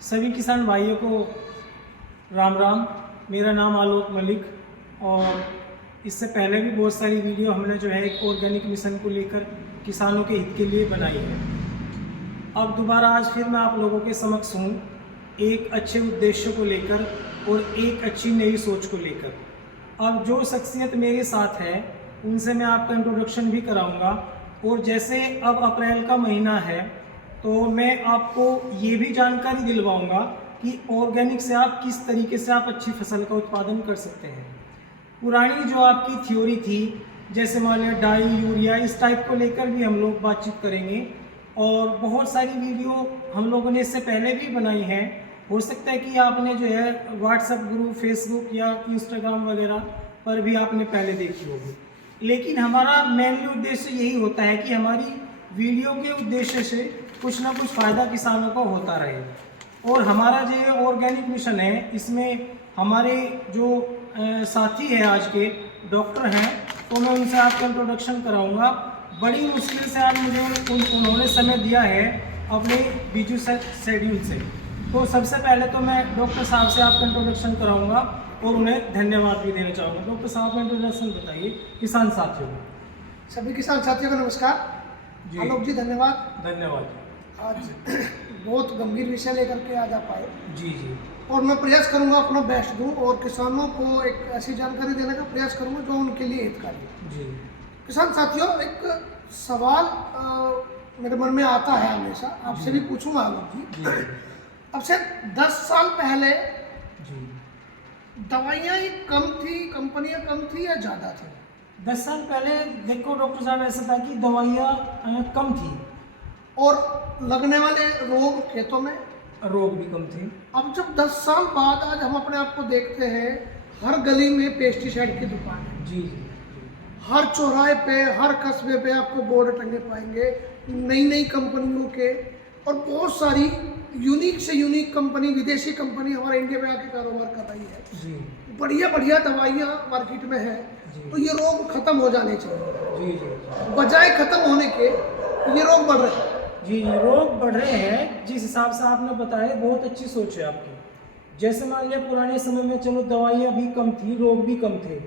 सभी किसान भाइयों को राम राम। मेरा नाम आलोक मलिक और इससे पहले भी बहुत सारी वीडियो हमने जो है एक ऑर्गेनिक मिशन को लेकर किसानों के हित के लिए बनाई है। अब दोबारा आज फिर मैं आप लोगों के समक्ष हूँ एक अच्छे उद्देश्य को लेकर और एक अच्छी नई सोच को लेकर। अब जो शख्सियत मेरे साथ है उनसे मैं आपका इंट्रोडक्शन भी कराऊंगा और जैसे अब अप्रैल का महीना है तो मैं आपको ये भी जानकारी दिलवाऊंगा कि ऑर्गेनिक से आप किस तरीके से आप अच्छी फसल का उत्पादन कर सकते हैं। पुरानी जो आपकी थ्योरी थी जैसे मान लिया डाई यूरिया इस टाइप को लेकर भी हम लोग बातचीत करेंगे और बहुत सारी वीडियो हम लोगों ने इससे पहले भी बनाई हैं। हो सकता है कि आपने जो है व्हाट्सएप ग्रुप, फेसबुक या इंस्टाग्राम वगैरह पर भी आपने पहले देखी होगी, लेकिन हमारा मेनली उद्देश्य यही होता है कि हमारी वीडियो के उद्देश्य से कुछ ना कुछ फ़ायदा किसानों को होता रहे। और हमारा जो ऑर्गेनिक मिशन है इसमें हमारे जो साथी है आज के डॉक्टर हैं तो मैं उनसे आपका इंट्रोडक्शन कराऊंगा। बड़ी मुश्किल से आज मुझे उन्होंने समय दिया है अपने बिजी शेड्यूल से। तो सबसे पहले तो मैं डॉक्टर साहब से आपका इंट्रोडक्शन कराऊंगा और उन्हें धन्यवाद भी देना चाहूँगा। डॉक्टर साहब का इंट्रोडक्शन बताइए किसान साथियों को। सभी किसान साथियों को नमस्कार। आलोक जी धन्यवाद। धन्यवाद। आज बहुत गंभीर विषय लेकर के आज आप आए। जी जी। और मैं प्रयास करूंगा अपना बेस्ट दूं और किसानों को एक ऐसी जानकारी देने का प्रयास करूंगा जो उनके लिए हितकारी है। जी किसान साथियों, एक सवाल मेरे मन में आता है हमेशा, आपसे भी पूछूंगा आलोक जी। अब से 10 साल पहले जी दवाइयाँ कम थी, कंपनियां कम थी या ज़्यादा थी? 10 साल पहले देखो डॉक्टर साहब ऐसा था कि दवाइयाँ कम थी और लगने वाले रोग खेतों में रोग भी कम थे। अब जब 10 साल बाद आज हम अपने आप को देखते हैं, हर गली में पेस्टिसाइड की दुकान है। जी। हर चौराहे पे, हर कस्बे पे आपको बोर्ड टंगे पाएंगे नई नई कंपनियों के, और बहुत सारी यूनिक से यूनिक कंपनी, विदेशी कंपनी हमारे इंडिया में आके कारोबार कर रही है। जी। बढ़िया बढ़िया दवाइयाँ मार्केट में है। तो ये रोग खत्म हो जाने चाहिए। जी जी। बजाय खत्म होने के ये रोग बढ़ रहे हैं। जी रोग बढ़ रहे हैं। जिस हिसाब से आपने बताया बहुत अच्छी सोच है आपकी। जैसे मान लिया पुराने समय में चलो दवाइयाँ भी कम थी, रोग भी कम थे,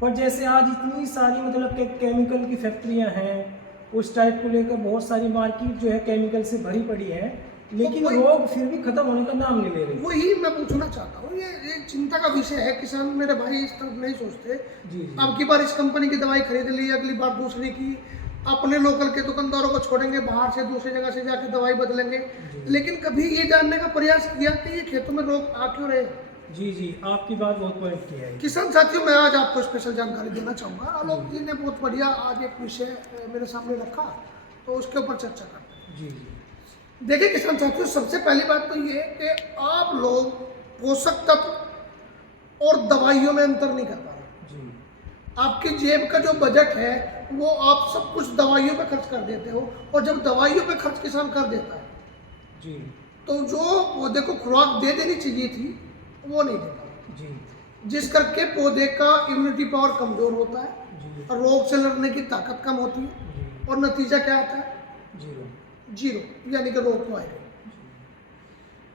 पर जैसे आज इतनी सारी मतलब केमिकल की फैक्ट्रियाँ हैं, उस टाइप को लेकर बहुत सारी मार्केट जो है केमिकल से भरी पड़ी है, लेकिन तो रोग फिर भी खत्म होने का नाम नहीं ले रहे। वही मैं पूछना चाहता हूँ, ये एक चिंता का विषय है। किसान मेरे भाई इस तरफ नहीं सोचते। जी। अब की बार इस कंपनी की दवाई खरीद ली, अगली बार दूसरी की, अपने लोकल के दुकानदारों को छोड़ेंगे, बाहर से दूसरी जगह से जाके दवाई बदलेंगे, लेकिन कभी ये जानने का प्रयास किया कि ये खेतों में रोग आ क्यों रहे? जी जी, आपकी बात बहुत पॉइंट की है। किसान साथियों, मैं आज आपको स्पेशल जानकारी देना चाहूँगा। आलोक जी ने बहुत बढ़िया आज एक विषय मेरे सामने रखा, तो उसके ऊपर चर्चा करते हैं। जी। देखिए किसान साथियों, सबसे पहली बात तो ये है कि आप लोग पोषक तत्व और दवाइयों में अंतर नहीं कर पा रहे। जी। आपके जेब का जो बजट है वो आप सब कुछ दवाइयों पे खर्च कर देते हो, और जब दवाइयों पे खर्च किसान कर देता है जी तो जो पौधे को खुराक दे देनी चाहिए थी वो नहीं दे पाता। जी। जिस करके पौधे का इम्यूनिटी पावर कमजोर होता है, जी। और रोग से लड़ने की ताकत कम होती है, जी। और नतीजा क्या आता है? जीरो, यानी कि रोग तो आएगा।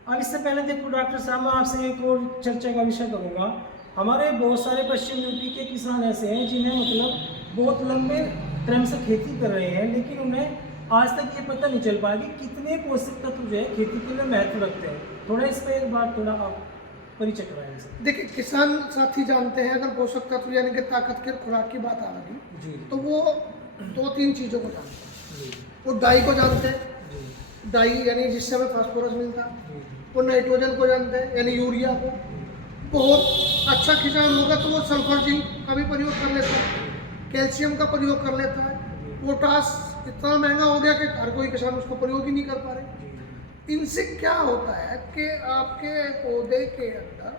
अब इससे पहले देखो डॉक्टर साहब, मैं आपसे एक और चर्चा का विषय करूँगा। हमारे बहुत सारे पश्चिम यूपी के किसान ऐसे हैं जिन्हें मतलब बहुत लंबे टाइम से खेती कर रहे हैं, लेकिन उन्हें आज तक ये पता नहीं चल पाया कि कितने पोषक तत्व जो है खेती के लिए महत्व रखते हैं। थोड़ा इस पर एक बार थोड़ा आप परिचय कराएं सर। देखिए किसान साथी जानते हैं, अगर पोषक तत्व यानी कि ताकत के खुराक की बात आ रही जी। तो वो 2-3 चीज़ों को जानते हैं। जी। वो डाई को जानते हैं, जी। डाई यानी जिससे हमें फास्फोरस मिलता है। जी। वो नाइट्रोजन को जानते हैं यानी यूरिया को। बहुत अच्छा किसान होगा तो वो सल्फर जिंक का भी प्रयोग कर लेता है, कैल्शियम का प्रयोग कर लेता है। पोटास इतना महंगा हो गया कि हर कोई किसान उसका प्रयोग ही नहीं कर पा रहे। इनसे क्या होता है कि आपके पौधे के अंदर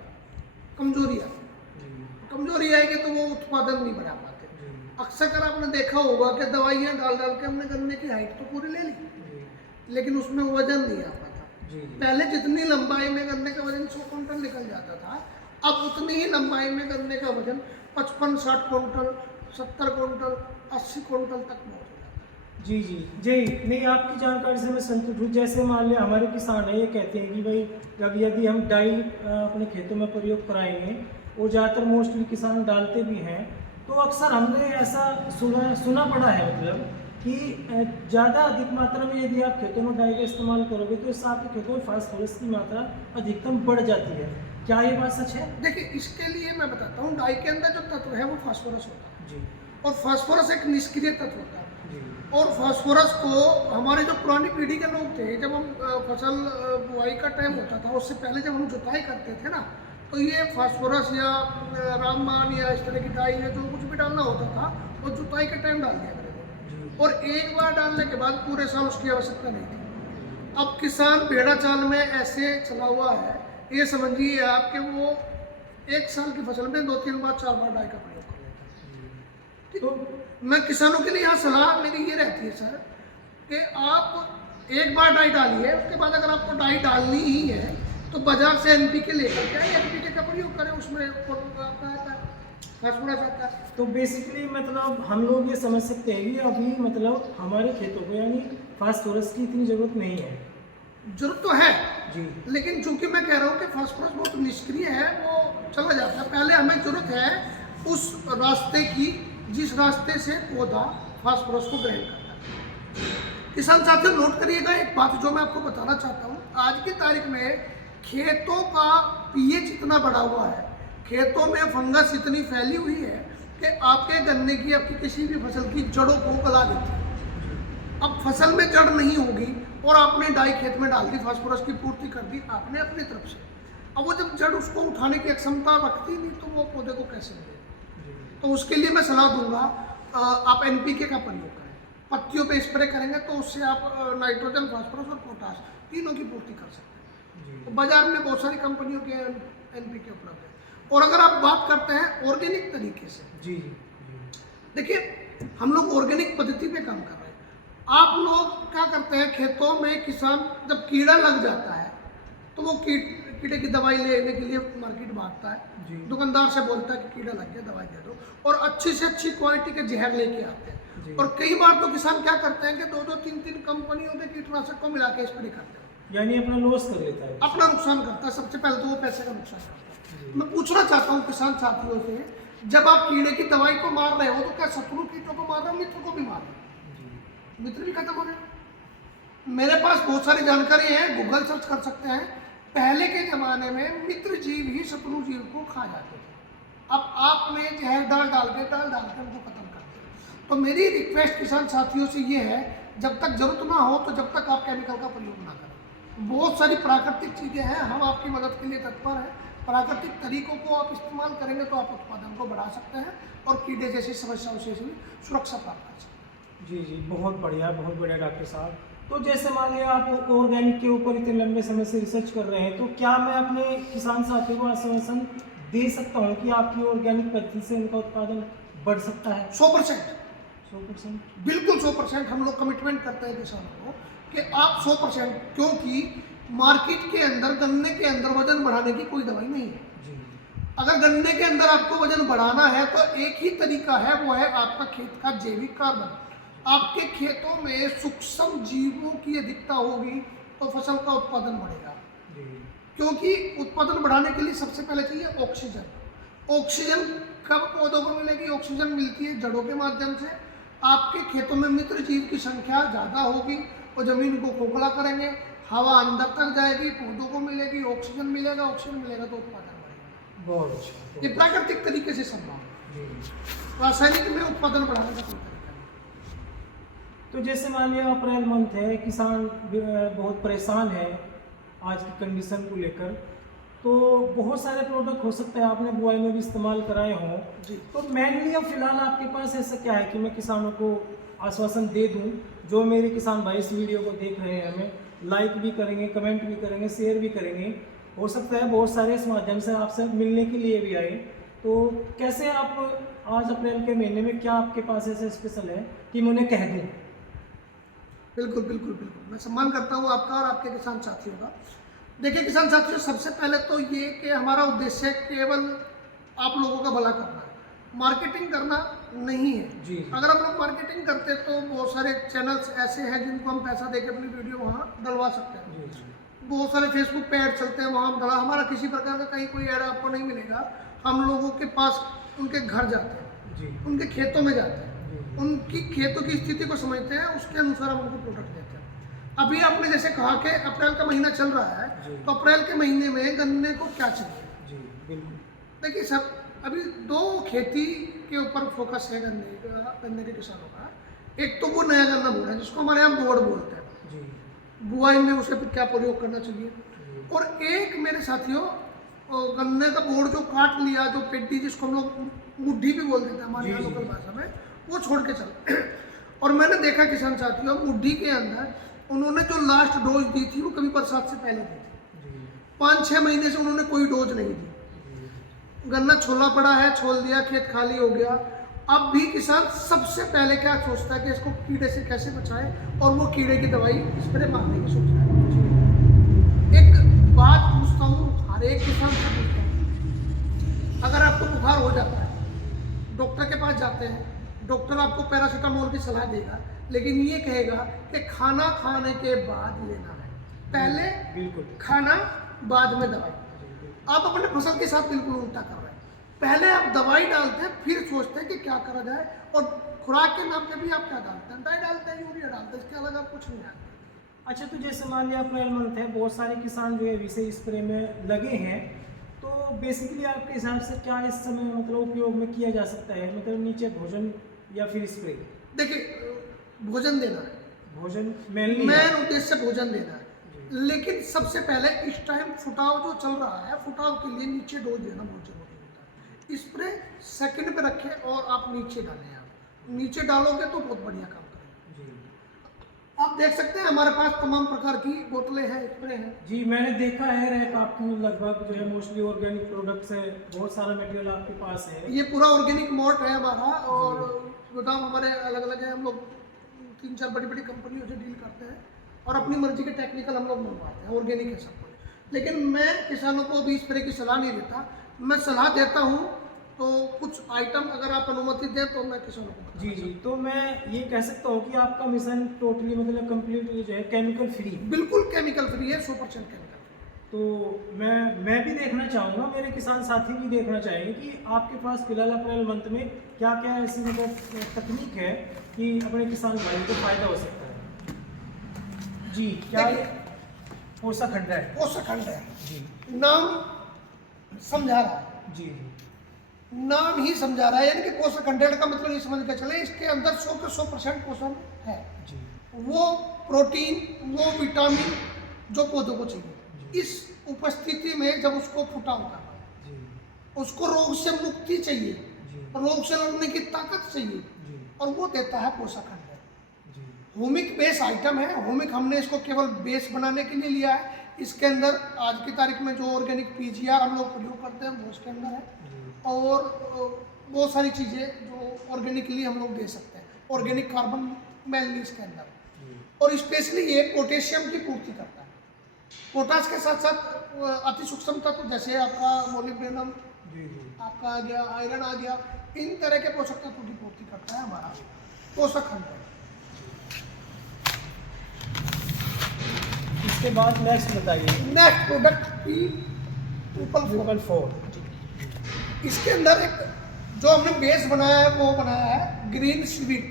कमजोरी आएगी तो वो उत्पादन नहीं बढ़ा पाते। अक्सर आपने देखा होगा कि दवाइयाँ डाल डाल के हमने गन्ने की हाइट तो पूरी ले ली, लेकिन उसमें वजन नहीं आ पाता। पहले जितनी लंबाई में गन्ने का वजन 100 क्विंटल निकल जाता था, अब उतनी ही लंबाई में गन्ने का वजन 55-60 क्विंटल, 70 क्विंटल, 80 क्विंटल तक पहुँच जाता है। जी जी जी, नहीं आपकी जानकारी से मैं संतुष्ट हूँ। जैसे मान लिया हमारे किसान है, ये कहते हैं कि भाई जब यदि हम डाई अपने खेतों में प्रयोग कराएंगे, और ज़्यादातर मोस्टली किसान डालते भी हैं, तो अक्सर हमने ऐसा सुना पड़ा है, मतलब कि ज़्यादा अधिक मात्रा में यदि आप खेतों में डाई का इस्तेमाल करोगे तो इससे आपके खेतों में फास्फोरस की मात्रा अधिकतम बढ़ जाती है। क्या ये बात सच है? देखिए, इसके लिए मैं बताता हूँ, डाई के अंदर जो तत्व है वो फास्फोरस होता है, जी और फास्फोरस एक निष्क्रिय तत्व होता है। जी और फास्फोरस को हमारे जो पुरानी पीढ़ी के लोग थे, जब हम फसल बुआई का टाइम होता था, उससे पहले जब हम जुताई करते थे ना, तो ये फास्फोरस या रामबाण या इस तरह की डाई या जो कुछ भी डालना होता था, वो जुताई के टाइम डाल दिया करेंगे, जी और एक बार डालने के बाद पूरे साल उसकी आवश्यकता नहीं थी। अब किसान भेड़ा चाल में ऐसे चला हुआ है, ये समझिए आपके वो एक साल की फसल में 2-3 बार 4 बार डाई का प्रयोग कर लेते हैं। तो मैं किसानों के लिए यहाँ सलाह मेरी ये रहती है सर, कि आप एक बार डाई डालिए, उसके बाद अगर आपको डाई डालनी ही है तो बाजार से एनपीके लेकर के आए, एनपीके का प्रयोग करें, उसमें आपका आता है फास्फोरस आता है। तो बेसिकली मतलब हम लोग ये समझ सकते हैं कि अभी मतलब हमारे खेतों को यानी फास्फोरस की इतनी ज़रूरत नहीं है। जरूरत तो है, जी लेकिन चूंकि मैं कह रहा हूँ कि फास्फोरस बहुत निष्क्रिय है, वो चला जाता है। पहले हमें जरूरत है उस रास्ते की जिस रास्ते से पौधा फास्फोरस को ग्रहण करता है। किसान साथियों, नोट करिएगा एक बात जो मैं आपको बताना चाहता हूँ। आज की तारीख में खेतों का पीएच इतना बढ़ा हुआ है, खेतों में फंगस इतनी फैली हुई है कि आपके गन्ने की, आपकी किसी भी फसल की जड़ों को गला देती है। अब फसल में जड़ नहीं होगी और आपने डाई खेत में डाल दी, फास्फोरस की पूर्ति कर दी आपने अपनी तरफ से, अब वो जब जड़ उसको उठाने की क्षमता रखती नहीं तो वो पौधे को कैसे मिलेगा? तो उसके लिए मैं सलाह दूंगा, आप एनपीके का प्रयोग करें, पत्तियों पे स्प्रे करेंगे तो उससे आप नाइट्रोजन, फास्फोरस और पोटाश तीनों की पूर्ति कर सकते हैं। तो बाजार में बहुत सारी कंपनियों के एनपीके उपलब्ध है। और अगर आप बात करते हैं ऑर्गेनिक तरीके से, जी देखिए हम लोग ऑर्गेनिक पद्धति पे काम कर रहे हैं। आप लोग क्या करते हैं, खेतों में किसान जब कीड़ा लग जाता है तो वो कीड़े की दवाई लेने के लिए मार्केट भागता है, जी दुकानदार से बोलता है कि कीड़ा लग गया, दवाई दे दो, और अच्छी से अच्छी क्वालिटी के जहर लेके आते हैं। जी। और कई बार तो किसान क्या करते हैं कि 2-2, 3-3 कंपनियों के कीटनाशक को मिला के स्प्रे करते हैं, यानी अपना लॉस कर लेता है। अपना नुकसान करता है। सबसे पहले तो वो पैसे का नुकसान करता है। जी। मैं पूछना चाहता हूँ किसान साथियों से, जब आप कीड़े की दवाई को मार रहे हो तो क्या शत्रु कीटों को मार रहे हो, मित्र को भी मार रहे हो? जी मित्र भी खत्म हो गए। मेरे पास बहुत सारी जानकारी है, गूगल सर्च कर सकते हैं। पहले के जमाने में मित्र जीव ही शत्रु जीव को खा जाते थे, अब आपने जहर डाल डाल के उनको खत्म कर दिया। तो मेरी रिक्वेस्ट किसान साथियों से ये है, जब तक जरूरत ना हो तो जब तक आप केमिकल का प्रयोग ना करें। बहुत सारी प्राकृतिक चीज़ें हैं, हम आपकी मदद के लिए तत्पर हैं। प्राकृतिक तरीकों को आप इस्तेमाल करेंगे तो आप उत्पादन को बढ़ा सकते हैं और कीड़े जैसी समस्याओं से भी सुरक्षा प्राप्त कर सकते हैं। जी जी, बहुत बढ़िया डॉक्टर साहब। तो जैसे मान लिया आप ऑर्गेनिक के ऊपर इतने लंबे समय से रिसर्च कर रहे हैं, तो क्या मैं अपने किसान साथियों को आश्वासन दे सकता हूँ कि आपकी ऑर्गेनिक पद्धति से उनका उत्पादन बढ़ सकता है? 100%, 100%? बिल्कुल 100% हम लोग कमिटमेंट करते हैं किसानों को कि आप 100%, क्योंकि मार्केट के अंदर गन्ने के अंदर वजन बढ़ाने की कोई दवाई नहीं है। जी अगर गन्ने के अंदर आपको वजन बढ़ाना है तो एक ही तरीका है, वो है आपका खेत का जैविक कार्बन। आपके खेतों में सूक्ष्म जीवों की अधिकता होगी तो फसल का उत्पादन बढ़ेगा, जी क्योंकि उत्पादन बढ़ाने के लिए सबसे पहले चाहिए ऑक्सीजन। ऑक्सीजन कब पौधों को मिलेगी? ऑक्सीजन मिलती है जड़ों के माध्यम से। आपके खेतों में मित्र जीव की संख्या ज़्यादा होगी और ज़मीन को खोखला करेंगे, हवा अंदर तक जाएगी, पौधों को मिलेगी, ऑक्सीजन मिलेगा तो उत्पादन बढ़ेगा। बहुत अच्छा। ये प्राकृतिक तरीके से संभव है, जी। रासायनिक में उत्पादन बढ़ाने का कोई तरीका नहीं। तो जैसे मान लिया अप्रैल मंथ है, किसान बहुत परेशान है आज की कंडीशन को लेकर, तो बहुत सारे प्रोडक्ट हो सकते हैं आपने बुआई में भी इस्तेमाल कराए हों जी। तो मेनली अब फिलहाल आपके पास ऐसा क्या है कि मैं किसानों को आश्वासन दे दूं, जो मेरे किसान भाई इस वीडियो को देख रहे हैं, हमें लाइक भी करेंगे, कमेंट भी करेंगे, शेयर भी करेंगे, हो सकता है बहुत सारे इस माध्यम से आपसे मिलने के लिए भी आए, तो कैसे आप आज अप्रैल के महीने में क्या आपके पास ऐसा स्पेशल है कि मैं उन्हें कह दूँ? बिल्कुल, मैं सम्मान करता हूँ आपका और आपके किसान साथियों का। देखिए किसान साथियों, सबसे पहले तो ये कि हमारा उद्देश्य केवल आप लोगों का भला करना है। मार्केटिंग करना नहीं है। जी। अगर हम लोग मार्केटिंग करते हैं तो बहुत सारे चैनल्स ऐसे हैं जिनको हम पैसा देके अपनी वीडियो वहाँ डलवा सकते हैं। बहुत सारे फेसबुक पे ऐड चलते हैं, वहाँ हम डला, हमारा किसी प्रकार का कहीं कोई ऐड आपको नहीं मिलेगा। हम लोगों के पास उनके घर जाते हैं जी। उनके खेतों में जाते हैं, जी। उनकी खेतों की स्थिति को समझते हैं, उसके अनुसार हम उनको प्रोडक्ट देते हैं। अभी आपने जैसे कहा कि अप्रैल का महीना चल रहा है, जी। तो अप्रैल के महीने में गन्ने को क्या चाहिए? जी बिल्कुल। देखिए सर, अभी दो खेती के ऊपर फोकस है गन्ने के किसानों का। एक तो वो नया गन्ना बोर्ड है जिसको हमारे यहाँ बोर्ड बोलते हैं, जी। बुआई में उसे क्या प्रयोग करना चाहिए। जी। और एक मेरे साथियों, गन्ने का बोर्ड जो काट लिया, जो पेटी जिसको हम लोग मुड्ढी भी बोल देते हैं हमारे यहाँ जी, जी। लोकल भाषा में, वो छोड़ के चल। और मैंने देखा किसान साथियों, मुड्ढी के अंदर उन्होंने जो लास्ट डोज दी थी वो कभी बरसात से पहले दी थी। जी। 5-6 महीने से उन्होंने कोई डोज नहीं दी। गन्ना छोला पड़ा है, छोल दिया, खेत खाली हो गया। अब भी किसान सबसे पहले क्या सोचता है कि इसको कीड़े से कैसे बचाए, और वो कीड़े की दवाई स्प्रे मारने की सोच रहा है। एक बात पूछता हूँ, हर एक किसान से पूछता हूँ, अगर आपको बुखार हो जाता है, डॉक्टर के पास जाते हैं, डॉक्टर आपको पैरासीटामोल की सलाह देगा, लेकिन ये कहेगा कि खाना खाने के बाद लेना है, पहले बिल्कुल। खाना बाद में दवाई। आप अपने फसल के साथ बिल्कुल उल्टा कर रहे हैं, पहले आप दवाई डालते हैं, फिर सोचते हैं कि क्या करा जाए। और खुराक के नाम पे भी आप क्या डालते हैं? डाई डालते हैं, यूरिया डालते हैं, इसके अलग आप कुछ नहीं डालते। अच्छा, तो जैसे मान लिया अप्रैल मंथ है, बहुत सारे किसान जो है अभी से स्प्रे में लगे हैं, तो बेसिकली आपके हिसाब से क्या इस समय मतलब उपयोग में किया जा सकता है? मतलब नीचे भोजन या फिर स्प्रे? देखिए, भोजन देना है, भोजन मेनली मेन उद्देश्य भोजन देना है। लेकिन सबसे पहले इस टाइम फुटाव जो चल रहा है, फुटाव के लिए नीचे डोज देना बहुत जरूरी होता है। स्प्रे सेकंड पे रखें और आप नीचे डालें। आप नीचे डालोगे तो बहुत बढ़िया काम करेंगे। आप देख सकते हैं हमारे पास तमाम प्रकार की बोतलें हैं, स्प्रे हैं। जी, मैंने देखा है रैक आपकी लगभग जो है मोस्टली ऑर्गेनिक प्रोडक्ट्स है, बहुत सारा मटेरियल आपके पास है। ये पूरा ऑर्गेनिक मोट है हमारा, और गोदाम हमारे अलग अलग है। हम लोग 3-4 बड़ी बड़ी कंपनियों से डील करते हैं और अपनी मर्जी के टेक्निकल हम लोग मंगवाते हैं, ऑर्गेनिक है सब कुछ। लेकिन मैं किसानों को भी स्प्रे की सलाह नहीं देता। मैं सलाह देता हूँ तो कुछ आइटम अगर आप अनुमति दें तो मैं किसानों को बताना जी जी, तो मैं ये कह सकता हूँ कि आपका मिशन टोटली मतलब कंप्लीट जो है केमिकल फ्री। बिल्कुल केमिकल फ्री है, 100% केमिकल फ्री। तो मैं भी देखना चाहूँगा, मेरे किसान साथी भी देखना चाहेंगे कि आपके पास फिलहाल अप्रैल मंथ में क्या क्या ऐसी मतलब तकनीक है कि अपने किसान भाई को फायदा हो सकता है। जी, क्या कोसा खंडा है? कोषाखंड है, जी नाम समझा रहा है, जी नाम ही समझा रहा है। यानी कि कोषाखंड का मतलब ये समझ के चले, इसके अंदर 100 के 100% पोषण है। जी वो प्रोटीन, वो विटामिन जो पौधों को चाहिए, इस उपस्थिति में जब उसको फुटाव करना है, जी उसको रोग से मुक्ति चाहिए, जी रोग से लड़ने की ताकत चाहिए, जी और वो देता है कोषाखंड। जी होमिक बेस आइटम है। होमिक हमने इसको केवल बेस बनाने के लिए लिया है। इसके अंदर आज की तारीख में जो ऑर्गेनिक पीजीआर हम लोग प्रयोग करते हैं वो इसके अंदर है, और बहुत सारी चीज़ें जो ऑर्गेनिकली हम लोग दे सकते हैं। ऑर्गेनिक कार्बन मेनली इसके अंदर है, और स्पेशली ये पोटेशियम की पूर्ति करता है। पोटाश के साथ साथ अति सूक्ष्म तत्व जैसे आपका मोलिब्डेनम, आपका आ गया आयरन आ गया, इन तरह के पोषक तत्वों की पूर्ति करता है हमारा कोषाखंड। इसके बाद नेक्स्ट बताइए। Next product P4। इसके अंदर एक जो हमने बेस बनाया है वो बनाया है ग्रीन सीवीड।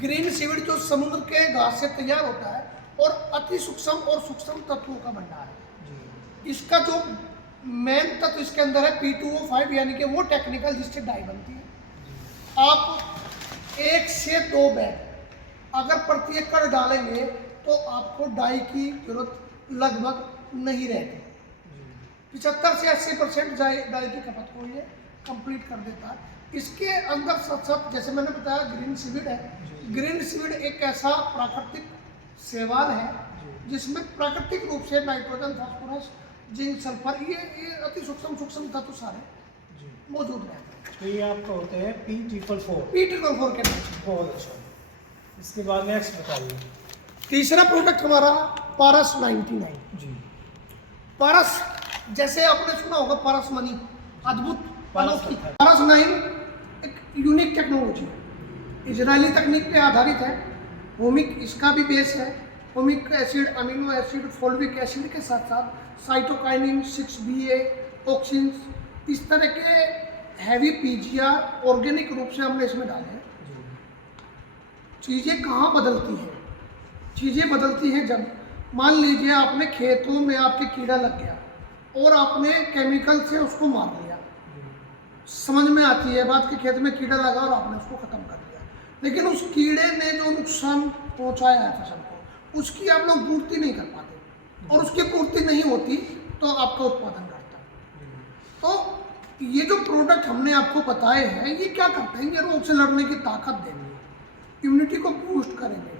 ग्रीन सीवीड जो समुद्र के घास से तैयार होता है और अति सूक्ष्म और सूक्ष्म तत्वों का भंडार है। इसका जो मेन तत्व इसके अंदर है P2O5, यानी कि वो टेक्निकल जिससे डाई बनती है। आप 1 से 2 बैग अगर प्रति एकड़ डालेंगे तो आपको डाई की जरूरत लगभग नहीं रहती। 75 से 80% डाई की खपत को ये कंप्लीट कर देता है। इसके अंदर साथ जैसे मैंने बताया ग्रीन सीवीड है। ग्रीन सीवीड एक ऐसा प्राकृतिक शैवाल है जिसमें प्राकृतिक रूप से नाइट्रोजन, फास्फोरस, जिंक, सल्फर, ये अति सूक्ष्म तत्व सारे मौजूद रहते हैं। तो ये आपका होते हैं P444। P444 के नाम से। बहुत अच्छा। इसके बाद नेक्स्ट बताइए। तीसरा प्रोडक्ट हमारा पारस 99। जी, पारस जैसे आपने सुना होगा पारस मनी, अद्भुत पारस अनोखी। पत्थर। पारस 9 एक यूनिक टेक्नोलॉजी है, इजरायली तकनीक पे आधारित है। होमिक इसका भी बेस है। Humic acid, amino acid, fulvic acid के साथ साथ साइटोकाइनिन, 6BA, ऑक्सिन्स, इस तरह के हैवी पीजीआर ऑर्गेनिक रूप से हमने इसमें डाले हैं। चीज़ें कहाँ बदलती हैं? चीज़ें बदलती हैं जब मान लीजिए आपने खेतों में आपके कीड़ा लग गया और आपने केमिकल से उसको मार लिया। समझ में आती है बात कि खेत में कीड़ा लगा और आपने उसको ख़त्म कर दिया, लेकिन उस कीड़े ने जो नुकसान पहुंचाया है फसल को, उसकी आप लोग पूर्ति नहीं कर पाते, और उसकी पूर्ति नहीं होती तो आपका उत्पादन घटता। तो ये जो प्रोडक्ट हमने आपको बताए हैं, ये क्या करते हैं? ये रोग से लड़ने की ताकत देंगे, इम्यूनिटी को बूस्ट करेंगे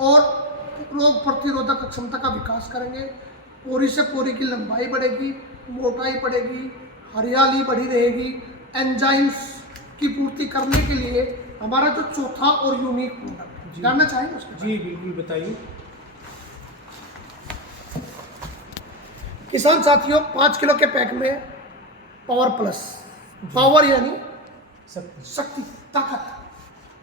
और रोग प्रतिरोधक क्षमता का विकास करेंगे। पोरी से पोरी की लंबाई बढ़ेगी, मोटाई बढ़ेगी, हरियाली बढ़ी रहेगी। एंजाइम्स की पूर्ति करने के लिए हमारा जो चौथा और यूनिक प्रोडक्ट जानना चाहेंगे उसके? जी बिल्कुल, बताइए। किसान साथियों, 5 किलो के पैक में पावर प्लस, पावर यानी शक्ति, ताकत।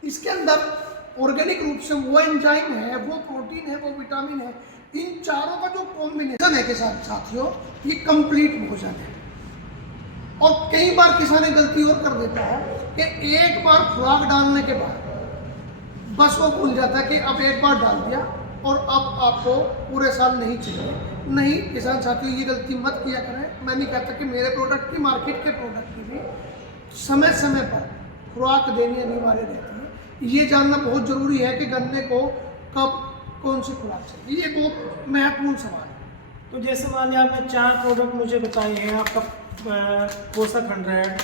इसके अंदर ऑर्गेनिक रूप से वो एंजाइम है, वो प्रोटीन है, वो विटामिन है। इन चारों का जो कॉम्बिनेशन है किसान साथियों, ये कंप्लीट भोजन है। और कई बार किसान एक गलती और कर देता है कि एक बार खुराक डालने के बाद बस वो भूल जाता है कि अब एक बार डाल दिया और अब आपको पूरे साल नहीं चाहिए। नहीं किसान साथियों, ये गलती मत किया करें। मैं नहीं कहता कि मेरे प्रोडक्ट की, मार्केट के प्रोडक्ट की भी समय समय पर खुराक देनी अनिवार्य रहती है। ये जानना बहुत ज़रूरी है कि गन्ने को कब कौन सी खुराक चाहिए, ये बहुत महत्वपूर्ण सवाल है। तो जैसे मान लिया आपने 4 प्रोडक्ट मुझे बताए हैं, आपका पोषक 100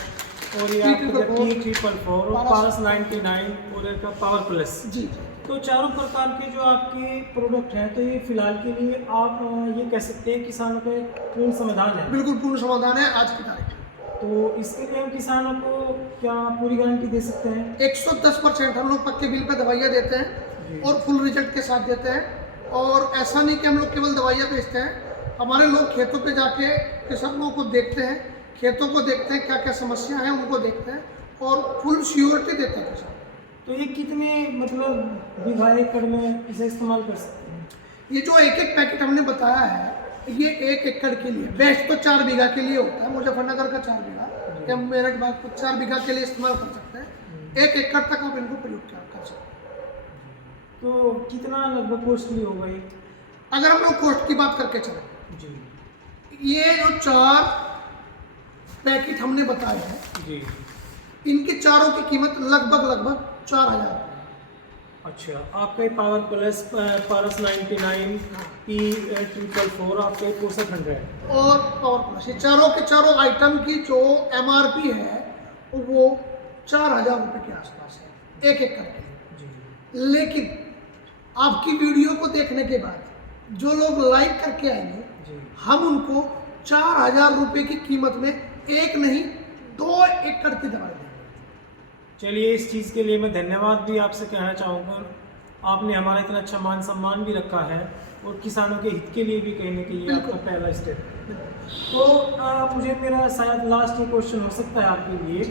और ये आपका T444 और पारस 99 और एक पावर प्लस। जी, तो चारों प्रकार के जो आपके प्रोडक्ट हैं, तो ये फिलहाल के लिए आप ये कह सकते हैं किसानों का एक पूर्ण समाधान है। बिल्कुल पूर्ण समाधान है आज की तारीख में। तो इसके लिए हम किसानों को क्या पूरी गारंटी दे सकते हैं? 110% हम लोग पक्के बिल पे दवाइयाँ देते हैं और फुल रिजल्ट के साथ देते हैं। और ऐसा नहीं कि हम लोग केवल दवाइयाँ बेचते हैं, हमारे लोग खेतों पे जाके किसानों को देखते हैं, खेतों को देखते हैं, क्या क्या समस्या है उनको देखते हैं और फुल श्योरिटी देते हैं किसान। तो ये कितने मतलब बीघा एकड़ में इसे इस्तेमाल कर सकते हैं? ये जो एक एक पैकेट हमने बताया है, ये 1 एकड़ के लिए, बेस्ट तो 4 बीघा के लिए होता है। मुजफ्फरनगर का 4 बीघा या मेरठ बाग को 4 बीघा के लिए इस्तेमाल कर सकते हैं। 1 एकड़ तक आप इनको प्रयोग कर सकते हैं। तो कितना लगभग कॉस्टली होगा ये? अगर हम लोग कॉस्ट की बात करके चलें, जी, ये जो 4 पैकेट हमने बताए हैं, जी, इनके चारों की कीमत लगभग 4,000। अच्छा, आपके पावर प्लस, पारस 99, T444, आपके पोषक 100 और पावर प्लस, ये चारों के चारों आइटम की जो MRP है वो 4,000 रुपये के आसपास है 1 एकड़ के लिए। जी, लेकिन आपकी वीडियो को देखने के बाद जो लोग लाइक करके आएंगे, जी, हम उनको 4,000 रुपये की कीमत में 1 नहीं 2 एकड़ की दवाई देंगे। चलिए, इस चीज़ के लिए मैं धन्यवाद भी आपसे कहना चाहूँगा। आपने हमारा इतना अच्छा मान सम्मान भी रखा है और किसानों के हित के लिए भी कहीं ना कहीं आपका पहला स्टेप। तो मुझे मेरा शायद लास्ट ये क्वेश्चन हो सकता है आपके लिए,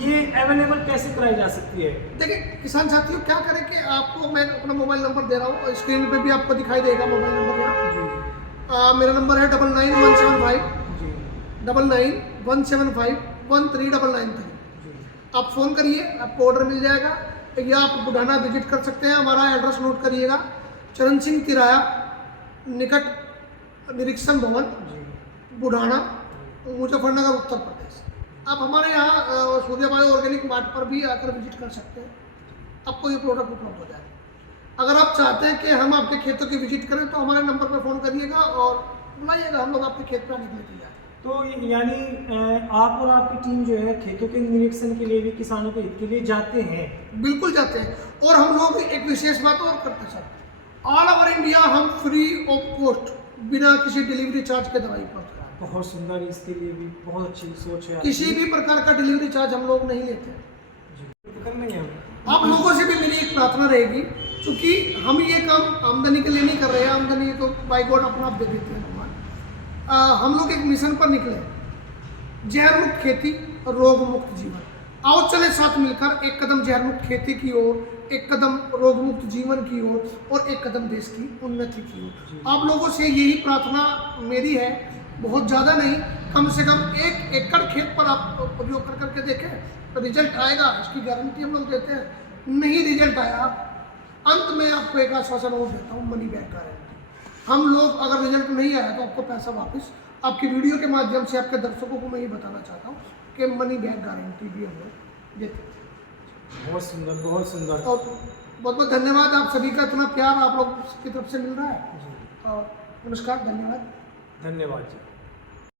ये अवेलेबल कैसे कराई जा सकती है? देखिए किसान साथियों, क्या करें कि आपको मैं अपना मोबाइल नंबर दे रहा हूँ और स्क्रीन पे भी आपको दिखाई देगा मोबाइल नंबर यहाँ। जी, मेरा नंबर है 99175 जी, 9917513993। आप फ़ोन करिए, आपको ऑर्डर मिल जाएगा। या आप बुढ़ाना विजिट कर सकते हैं। हमारा एड्रेस नोट करिएगा, चरण सिंह तिराया, निकट निरीक्षण भवन, बुढ़ाना, मुजफ्फरनगर, उत्तर प्रदेश। आप हमारे यहाँ सूर्याबाई ऑर्गेनिक मार्ट पर भी आकर विजिट कर सकते हैं, आपको ये प्रोडक्ट उपलब्ध हो जाएगा। अगर आप चाहते हैं कि हम आपके खेतों की विजिट करें तो हमारे नंबर पर फ़ोन करिएगा और बुलाइएगा, हम लोग आपके खेत पर आने के लिए तैयार हैं। तो यानी आप और आपकी टीम जो है खेतों के निरीक्षण के लिए भी किसानों के हित के लिए जाते हैं? बिल्कुल जाते हैं। और हम लोग एक विशेष बात और करते हैं सर, ऑल ओवर इंडिया हम फ्री ऑफ कॉस्ट बिना किसी डिलीवरी चार्ज के दवाई उपलब्ध कराते हैं। बहुत सुंदर, इसके लिए भी बहुत अच्छी सोच है। किसी भी प्रकार का डिलीवरी चार्ज हम लोग नहीं लेते। जी, करना ही है। आप लोगों से भी मेरी एक प्रार्थना रहेगी, क्योंकि हम ये काम आमदनी के लिए नहीं कर रहे हैं, आमदनी तो बाय गॉड अपना आप दे देते हैं भगवान। हम लोग एक मिशन पर निकले, जहर मुक्त खेती और रोग मुक्त जीवन। आओ चले साथ मिलकर एक कदम जहर मुक्त खेती की ओर, एक कदम रोग मुक्त जीवन की ओर और एक कदम देश की उन्नति की ओर। आप लोगों से यही प्रार्थना मेरी है, बहुत ज़्यादा नहीं, कम से कम 1 एकड़ खेत पर आप प्रयोग कर करके देखें तो रिजल्ट आएगा, इसकी गारंटी हम लोग देते हैं। नहीं रिजल्ट आया, अंत में आपको एक आश्वासन और देता हूँ, मनी बैक गारंटी। हम लोग अगर रिजल्ट नहीं आया तो आपको पैसा वापस, आपकी वीडियो के माध्यम से आपके दर्शकों को मैं ये बताना चाहता हूँ कि मनी बैक गारंटी भी हम लोग देते हैं। बहुत सुंदर, बहुत सुंदर। और बहुत बहुत धन्यवाद, आप सभी का इतना प्यार आप लोग की तरफ से मिल रहा है। और नमस्कार, धन्यवाद। धन्यवाद जी।